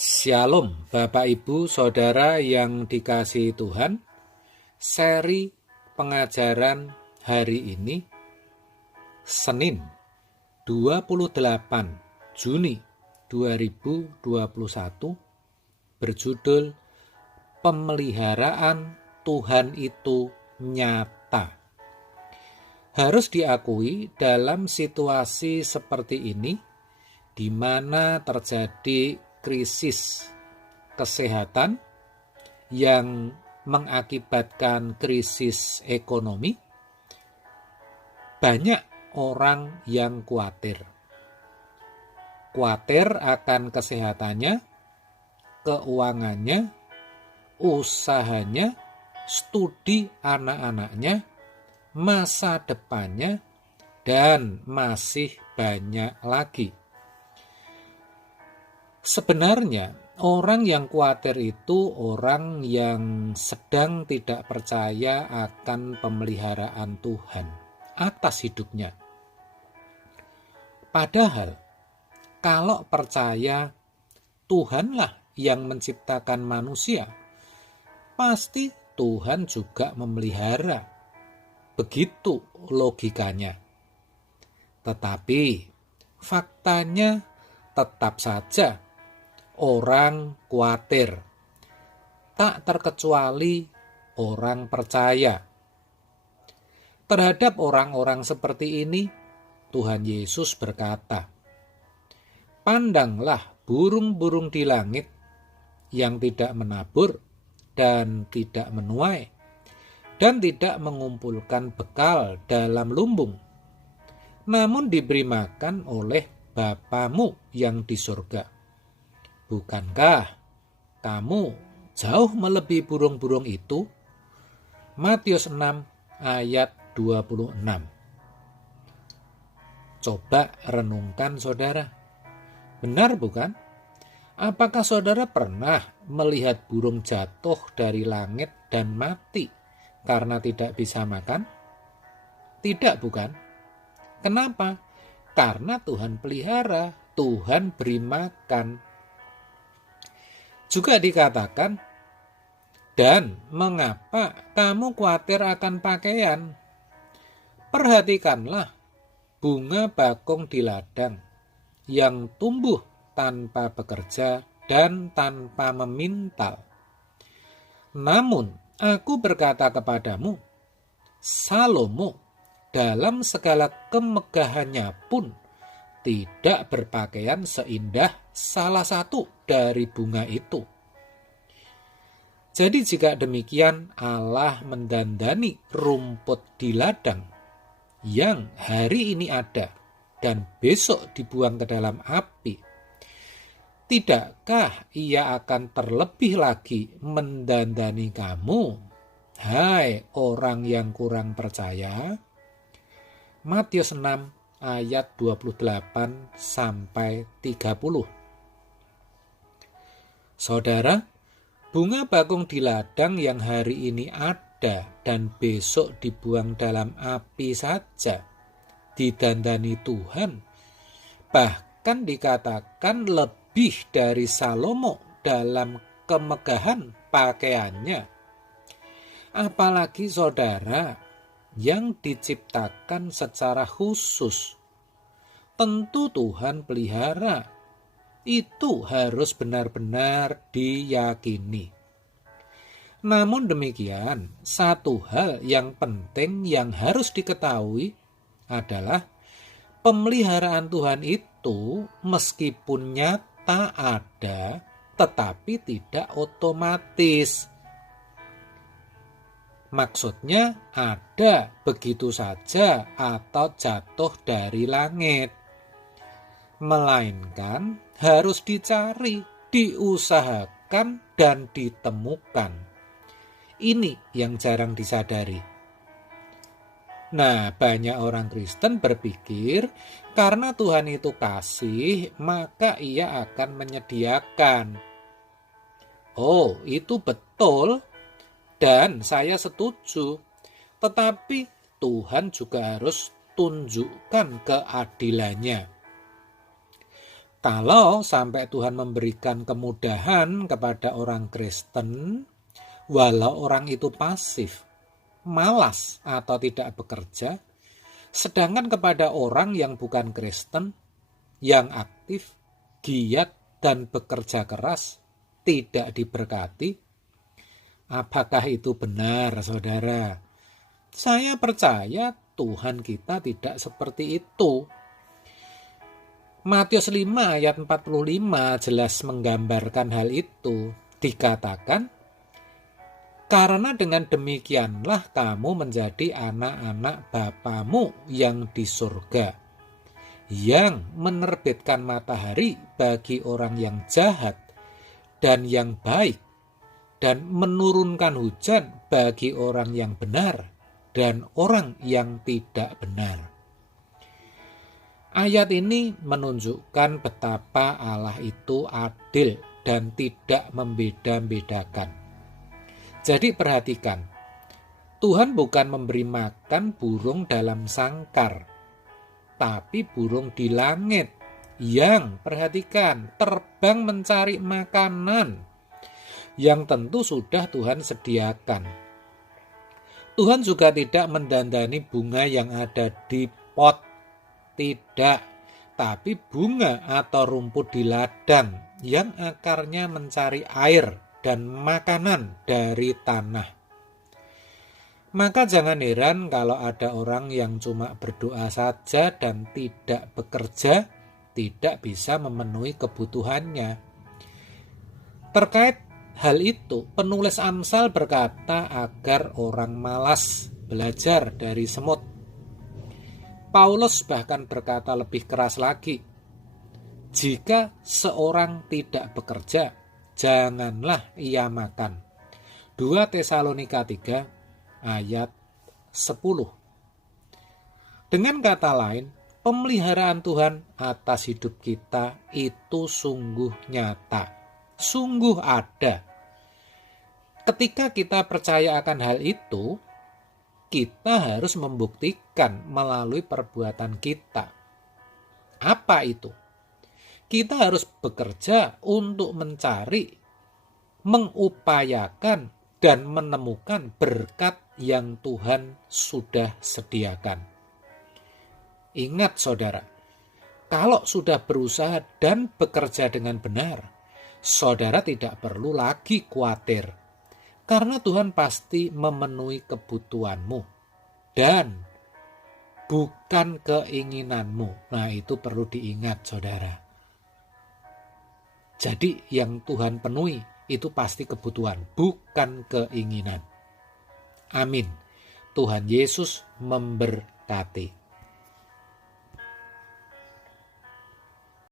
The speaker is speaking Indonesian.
Shalom Bapak Ibu Saudara yang dikasihi Tuhan. Seri pengajaran hari ini Senin 28 Juni 2021 berjudul Pemeliharaan Tuhan itu nyata. Harus diakui dalam situasi seperti ini di mana terjadi krisis kesehatan yang mengakibatkan krisis ekonomi, banyak orang yang khawatir akan kesehatannya, keuangannya, usahanya, studi anak-anaknya, masa depannya, dan masih banyak lagi. Sebenarnya orang yang khawatir itu orang yang sedang tidak percaya akan pemeliharaan Tuhan atas hidupnya. Padahal kalau percaya Tuhanlah yang menciptakan manusia, pasti Tuhan juga memelihara. Begitu logikanya. Tetapi faktanya tetap saja orang khawatir, tak terkecuali orang percaya. Terhadap orang-orang seperti ini, Tuhan Yesus berkata, "Pandanglah burung-burung di langit yang tidak menabur dan tidak menuai, dan tidak mengumpulkan bekal dalam lumbung, namun diberi makan oleh Bapamu yang di surga. Bukankah kamu jauh melebihi burung-burung itu?" Matius 6 ayat 26. Coba renungkan saudara. Benar bukan? Apakah saudara pernah melihat burung jatuh dari langit dan mati karena tidak bisa makan? Tidak bukan? Kenapa? Karena Tuhan pelihara, Tuhan beri makan. Juga dikatakan, "Dan mengapa kamu khawatir akan pakaian? Perhatikanlah bunga bakung di ladang yang tumbuh tanpa bekerja dan tanpa memintal. Namun aku berkata kepadamu, Salomo dalam segala kemegahannya pun tidak berpakaian seindah salah satu dari bunga itu." Jadi jika demikian Allah mendandani rumput di ladang yang hari ini ada dan besok dibuang ke dalam api, tidakkah Ia akan terlebih lagi mendandani kamu, hai orang yang kurang percaya? Matius 6 ayat 28 sampai 30. Saudara, bunga bakung di ladang yang hari ini ada dan besok dibuang dalam api saja didandani Tuhan, bahkan dikatakan lebih dari Salomo dalam kemegahan pakaiannya. Apalagi saudara yang diciptakan secara khusus. Tentu Tuhan pelihara. Itu harus benar-benar diyakini. Namun demikian, satu hal yang penting yang harus diketahui adalah pemeliharaan Tuhan itu meskipun nyata ada, tetapi tidak otomatis. Maksudnya ada begitu saja atau jatuh dari langit. Melainkan harus dicari, diusahakan, dan ditemukan. Ini yang jarang disadari. Nah, banyak orang Kristen berpikir karena Tuhan itu kasih, maka Ia akan menyediakan. Oh, itu betul. Dan saya setuju, tetapi Tuhan juga harus tunjukkan keadilannya. Kalau sampai Tuhan memberikan kemudahan kepada orang Kristen, walau orang itu pasif, malas atau tidak bekerja, sedangkan kepada orang yang bukan Kristen, yang aktif, giat, dan bekerja keras, tidak diberkati. Apakah itu benar, saudara? Saya percaya Tuhan kita tidak seperti itu. Matius 5 ayat 45 jelas menggambarkan hal itu. Dikatakan, karena dengan demikianlah kamu menjadi anak-anak Bapamu yang di surga, yang menerbitkan matahari bagi orang yang jahat dan yang baik, dan menurunkan hujan bagi orang yang benar dan orang yang tidak benar. Ayat ini menunjukkan betapa Allah itu adil dan tidak membeda-bedakan. Jadi perhatikan, Tuhan bukan memberi makan burung dalam sangkar, tapi burung di langit yang, perhatikan, terbang mencari makanan yang tentu sudah Tuhan sediakan. Tuhan juga tidak mendandani bunga yang ada di pot, tidak, tapi bunga atau rumput di ladang yang akarnya mencari air dan makanan dari tanah. Maka jangan heran kalau ada orang yang cuma berdoa saja dan tidak bekerja, tidak bisa memenuhi kebutuhannya. Terkait hal itu, penulis Amsal berkata agar orang malas belajar dari semut. Paulus bahkan berkata lebih keras lagi, jika seorang tidak bekerja, janganlah ia makan. 2 Tesalonika 3 ayat 10. Dengan kata lain, pemeliharaan Tuhan atas hidup kita itu sungguh nyata, sungguh ada. Ketika kita percaya akan hal itu, kita harus membuktikan melalui perbuatan kita. Apa itu? Kita harus bekerja untuk mencari, mengupayakan, dan menemukan berkat yang Tuhan sudah sediakan. Ingat saudara, kalau sudah berusaha dan bekerja dengan benar, saudara tidak perlu lagi khawatir. Karena Tuhan pasti memenuhi kebutuhanmu dan bukan keinginanmu. Nah, itu perlu diingat, saudara. Jadi yang Tuhan penuhi itu pasti kebutuhan, bukan keinginan. Amin. Tuhan Yesus memberkati.